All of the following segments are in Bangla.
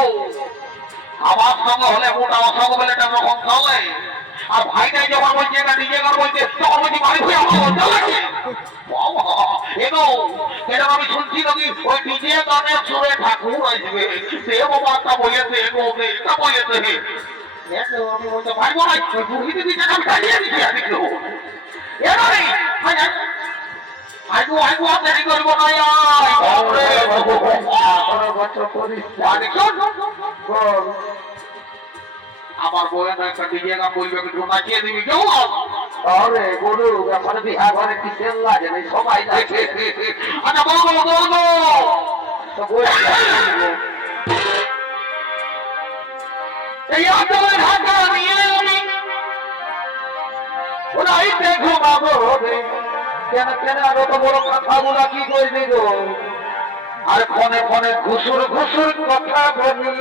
গো আমার সঙ্গে হলে মোটা অসঙ্গ বলে এটা রকম চলে আর ভাইটাই যখন বলছে এটা ডিজে গান বলছে তখন বলছি বাড়ি হয়ে আমার লজ্জা লাগে এগো এটা আমি শুনছি নাকি ওই ডিজে গানের সুরে ঠাকুর আসবে সে বাবাটা বলেছে এগো এটা বলেছে আমি বলতে পারবো না দুর্নীতি দিতে আমি খাইয়ে দিচ্ছি আমি কেউ এবারে আইগো আইগো দেরি করবো না আমার বউয়ের একটা ডিজে গান বলবে একটু নাচিয়ে দিবি কেউ আরে গরু এখন বিহা ঘরে কি তেল লাগে না সবাই দেখে আচ্ছা বলবো বলবো এই আদরের হাতা নিয়ে ওরাই দেখো বাবু কেন কেন আরো তো বড় কথাগুলা কি করবি গো আর ফোনে ফোনে ঘুষুর ঘুষুর কথা বলি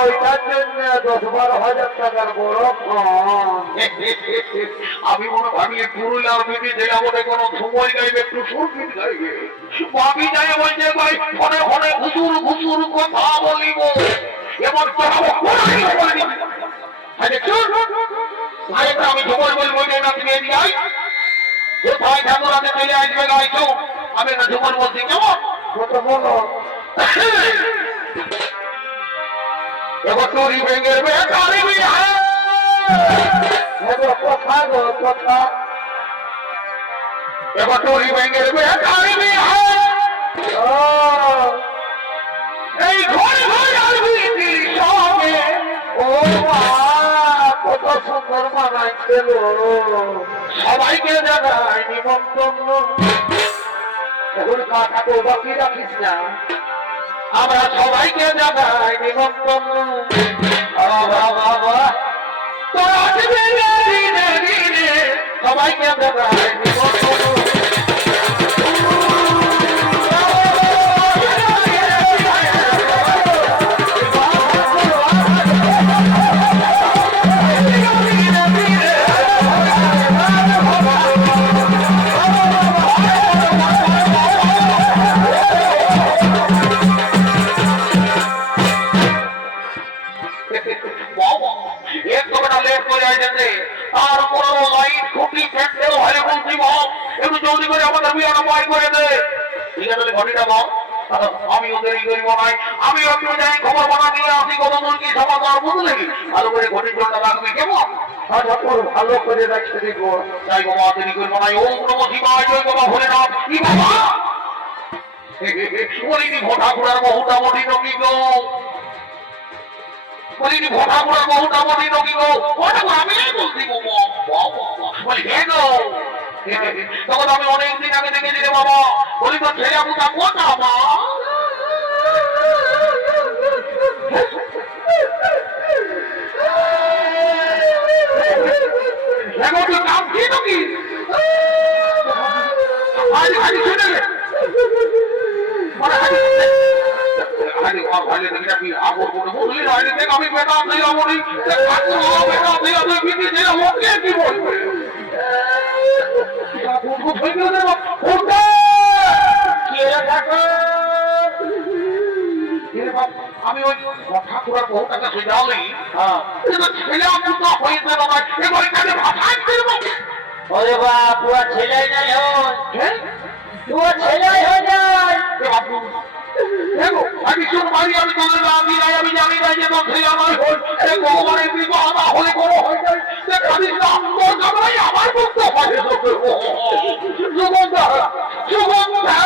ওইটার জন্য 10-12 টাকার বড় আমি মনে ভাবি পুরুলিয়ার বিধি জেলা বলে কোনো সময় গাইবে একটু সুরবিদ গাইবে আমি যাই বলছে ভাই ফোনে ফোনে ঘুষুর ঘুষুর কথা বলিব এবার আমি ঝুমর বলবো না তুমি যাই যে ভাই ঠাকুর হাতে চলে আসবে গাইছো আমি না ঝুমর বলছি কেমন বলো এবার টুরি ভেঙে কথা গো কথা এবার টুরি ভেঙে এই ঘরে ঘরে আসবি সবে ও কত সুন্দর মানাইছিল সবাইকে জানাই নিমন্ত্রণ এখন কাকা তো বাকি রাখিস না আমরা সবাইকে জানাই নিমন্ত্রণ তোরা দিনে দিনে সবাইকে জানাই নিমন্ত্রণ আমি ওদের আমি একটু যাই খবর বানা দিয়ে আসি কত দূর কি সমাচার বুঝলে ভালো করে ঘটির জন্য রাখবি কেমন ভালো করে রাখতে দিব যাই বাবা দেরি করবো না ওম নম শিবায় জয় বাবা ভোলেনাথ কি বাবা বলিনি ভোটাপুরার বহুটা মনি নকি গো বলিনি ভোটাপুরার বহুটা মনি নকি গো ওটা আমি বলছি বলি হে গো তখন আমি অনেকদিন আগে দেখেছি রে বাবা বলি তো ছেলে বুঝা কোথা মা নাম কি নাকি আমি বেটা কি বলবে আমি ওই ঠাকুরের বহু টাকা সুজালি ছেলে হয়েছে ভাষায় ওরে বাপ তোমার ছেলেই নাই হয় তোমার ছেলেই হয়ে যায় আমি শুন বাড়ি আমি তোদের আমি জানি না যে তোর ছেলে আমার ভগবানের বিবাহ না হলে কোনো হয়ে যায় আমার মুক্ত হয় সুগন্ধা সুগন্ধা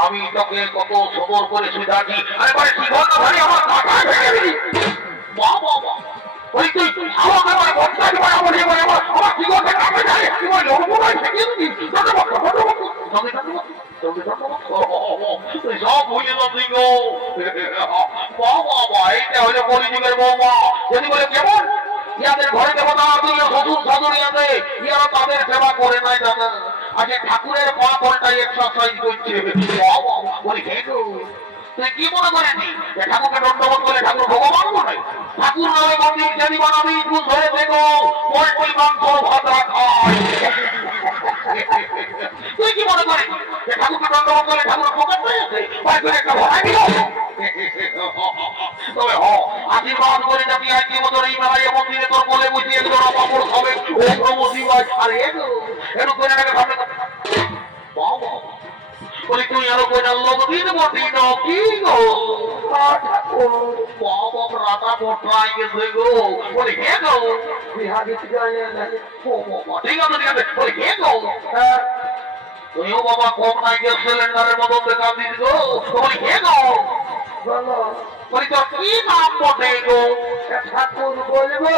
আমি তোকে কত সবর করে সুধাছি আরে কি ঘটনা ভাই আমার মাথা ভেঙে দিলি সব ভুলে এইটা হলে পরিযুগের বৌমা যদি বলে কেমন ইয়াদের ঘরে দেবতা শ্বশুর শাশুড়ি আছে ইয়ারা তাদের সেবা করে নাই দাদা আজকে ঠাকুরের শরীরের পাথরটা এক্সারসাইজ করছে। বলি হে গো, তুই কি মনে করেনি ঠাকুরকে দণ্ডবোধ করলে ঠাকুর ভগবান বলে? ঠাকুর নামে মন্দির যদি বানাবি তুই ধরে দেখো পোল্ট্রি মাংস ভাত খায়। তুই কি মনে করিস ঠাকুরকে দণ্ডবোধ করলে ঠাকুর প্রকাশ পেয়েছে? একটা ভরাই দিল। তবে আশীর্বাদ করে যাবি আজকে বছর এই মেলায় মন্দিরে তোর বলে বুঝি একজন অপাপড় হবে ও প্রভু শিবাই। আর একটু করে টাকা সামনে বলি তুই আরো করে লোক দিন বসি ন কি গো বাবা রাতা মোটরাই গেছে গো। বলি হে গো ঠিক আছে ঠিক আছে। বলি হে গো তুইও বাবা কম নাই গ্যাস সিলিন্ডারের মতো দেখা দিস গো। বলি হে গো বলি তোর কি নাম বটে গো? ঠাকুর বলবো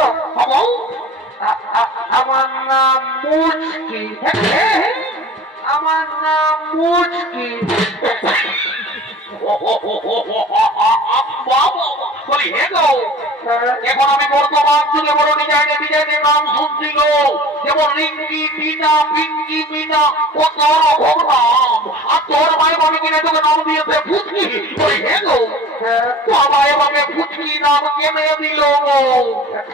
আমার নাম মুচকি। আমার নাম মুচকি। বলি হে গো এখন আমি বর্তমান যুগে বড় ডিজাইনের নাম শুনছি গো, যেমন রিঙ্কি টিনা পিঙ্কি মিনা কত রকম নাম। আর তোর ভাই বাবা কিনে তোকে নাম দিয়েছে ফুচকি। বলি হে গো তোর ভাই বাবা ফুচকি নাম কেনে দিল গো?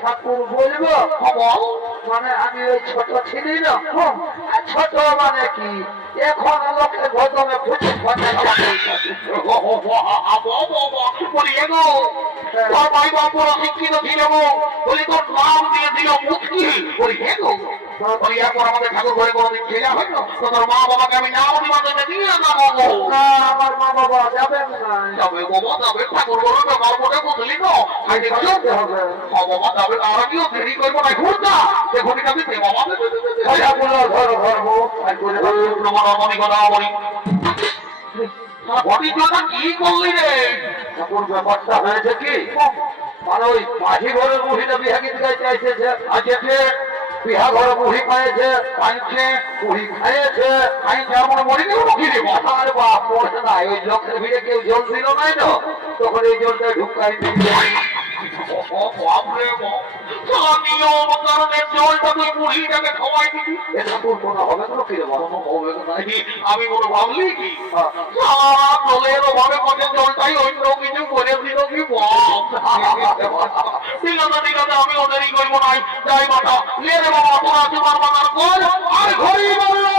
ঠাকুর বলবো মানে আমি ওই ছোট ছিলি না, ছোট মানে কি এখন লোকের গদমে ফুচকি বলি হে গো তোর ভাই বাবা শিক্ষিত ছিল গো, বলি তোর নাম দিয়ে দিল মুচকি। বলি হে গো বলি এরপর আমাদের ঠাকুর ঘরে কোনোদিন ছেলে হয় না তো তোর মা বাবাকে আমি নাম দিবার জন্য দিয়ে না বাবু? না আমার মা বাবা যাবে না। যাবে বাবা যাবে, ঠাকুর ঘরে ব্যাপার বলে বুঝলি তো আজকে চলতে হবে। বাবা যাবে আর আমিও দেরি করবো না, ঘুরতা দেখুন আমি দে বাবা ঘর ঘর আমি কথা বলি ঘটি জোটা কি করলি রে? ঠাকুর ব্যাপারটা হয়েছে কি মানে ওই মাঝি ঘরের বুড়িটা বিহা গীত গাইতে আসছে, আজকে বিহা ঘরে বুড়ি পাইছে পাইছে বুড়ি খাইছে খাইছে আমার মরি গেল মুখি রে আর বাপ পড়ছে না। ওই লোকের ভিড়ে কেউ জল দিল নাই না, তখন এই জলটা ঢুকাই আমি মনে ভাবলি কি ভাবে কত জলটাই অন্য কিছু করে দিল কি? ঠিক আছে ঠিক আছে আমি ওদেরই করবো নাই যাই বাটা লে রে বাবা তোরা তোমার বাবার কর আর ঘড়ি বললো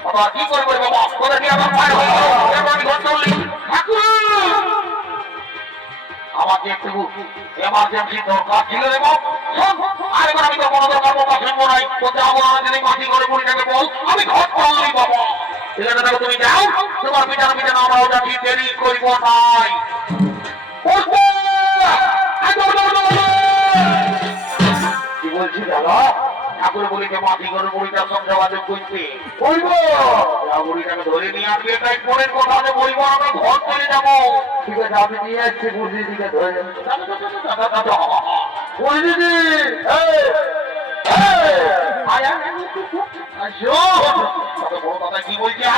আবার কি করবে বাবা তোরা কি আমার পায় হয়ে গেল এবার আমি ঘর চললি ঠাকুর আমাকে একটু এমার্জেন্সি দরকার ছিল রে বাপ আরেকবার আমি তো কোনো দরকার বাবা শুনবো নাই তো যাবো না যদি মাটি করে মুড়িটাকে বল আমি ঘর চললি বাবা এখানে দেখো তুমি যাও তোমার পিছনে পিছনে আমরা ওটা ঠিক দেরি করব নাই কি বলছি দাদা ঠাকুর বলিকে মাটি করে মুড়িটার সঙ্গে যোগাযোগ করতে বলবো মুড়িটাকে ধরে নিয়ে আসবে এটাই পরের কথা আমি বলবো আমরা ঘর চলে যাবো ঠিক আছে আমি নিয়ে আসছি মুড়ি দিকে ধরে যাবো দিদি কি বলছি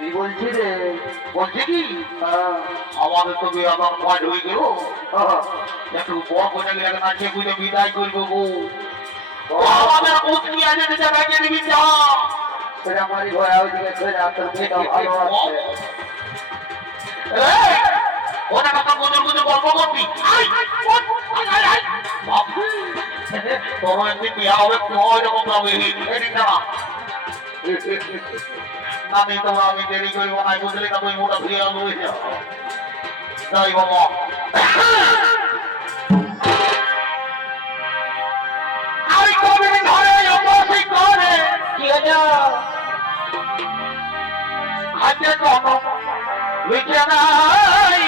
কি বলছি রে বলছি কি আমাদের তো আমার পয়েন্ট হয়ে গেল একটু বড় করে গেলে নাচে বুঝে বিদায় করবো গো আমাদের বুঝলি আছে যেটা ব্যাগে নিবি যা সেটা আমারই ঘরে ওইদিকে ছেড়ে আপনার মেয়েটা ভালো আছে ওটা কথা গুজর গুজর গল্প করবি তোমার একদিন বিয়া হবে তোমার এরকম হবে এদিকটা আমি তোমার আমি দেরি করবো না বুঝলি না তুমি মোটা ফিরে আনবো যাই বাবা আমি কবে ধরে অবশ্যই করে কি হয়েছে হাতে কোনো লিখে নাই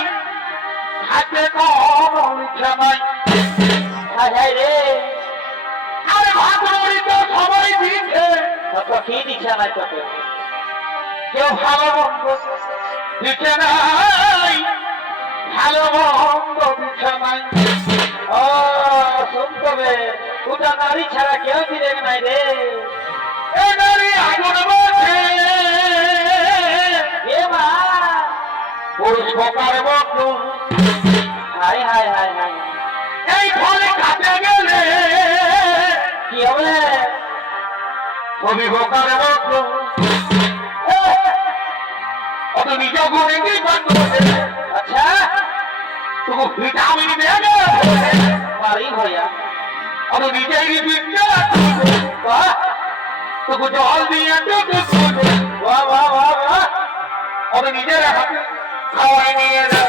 হাতে কোনো লিখে নাই রে আরে ভাগরি তো সবাই দিচ্ছে কি দিচ্ছে নাই তোকে কেউ ভালো মন্দ দিচ্ছে নাই ভালো মন্দ দিচ্ছে নাই শুনতে ওটা নারী ছাড়া কেউ দিলে নাই রে এ নারী আগুন বলছে এ মা পুরুষ বোকার মতো হাই হাই হাই হাই এই ফলে কাটে গেলে কি হবে তুমি বোকার মতো অত নিজ গুণে কি আচ্ছা তুমি ভিটামিন দেবে পারি ভাইয়া অত নিজেই তোকে জল দিয়ে বাহ বাহ বাহ বাহ অত নিজের হাতে খাওয়াই নিয়ে যা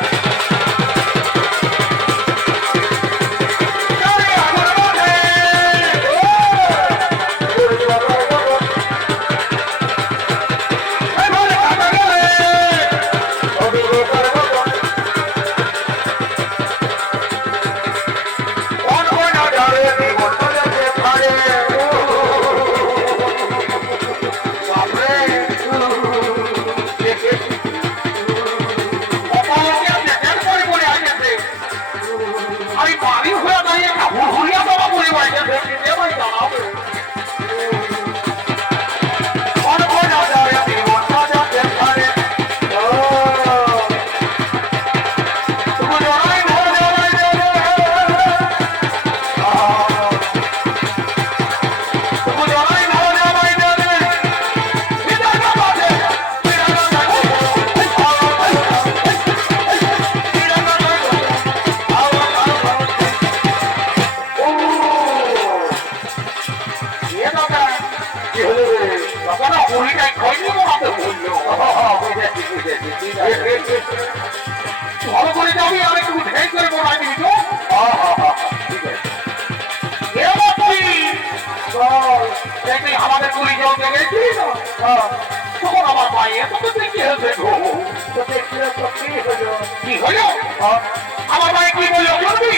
ভালো করে যাবি আর একটু ঢেক করে বলাই দিবি তো আমাদের পুলিশ জলতে গেছি তখন আমার পায়ে এত কি হয়েছে কি হলো আমার ভাই কি বললো শুনবি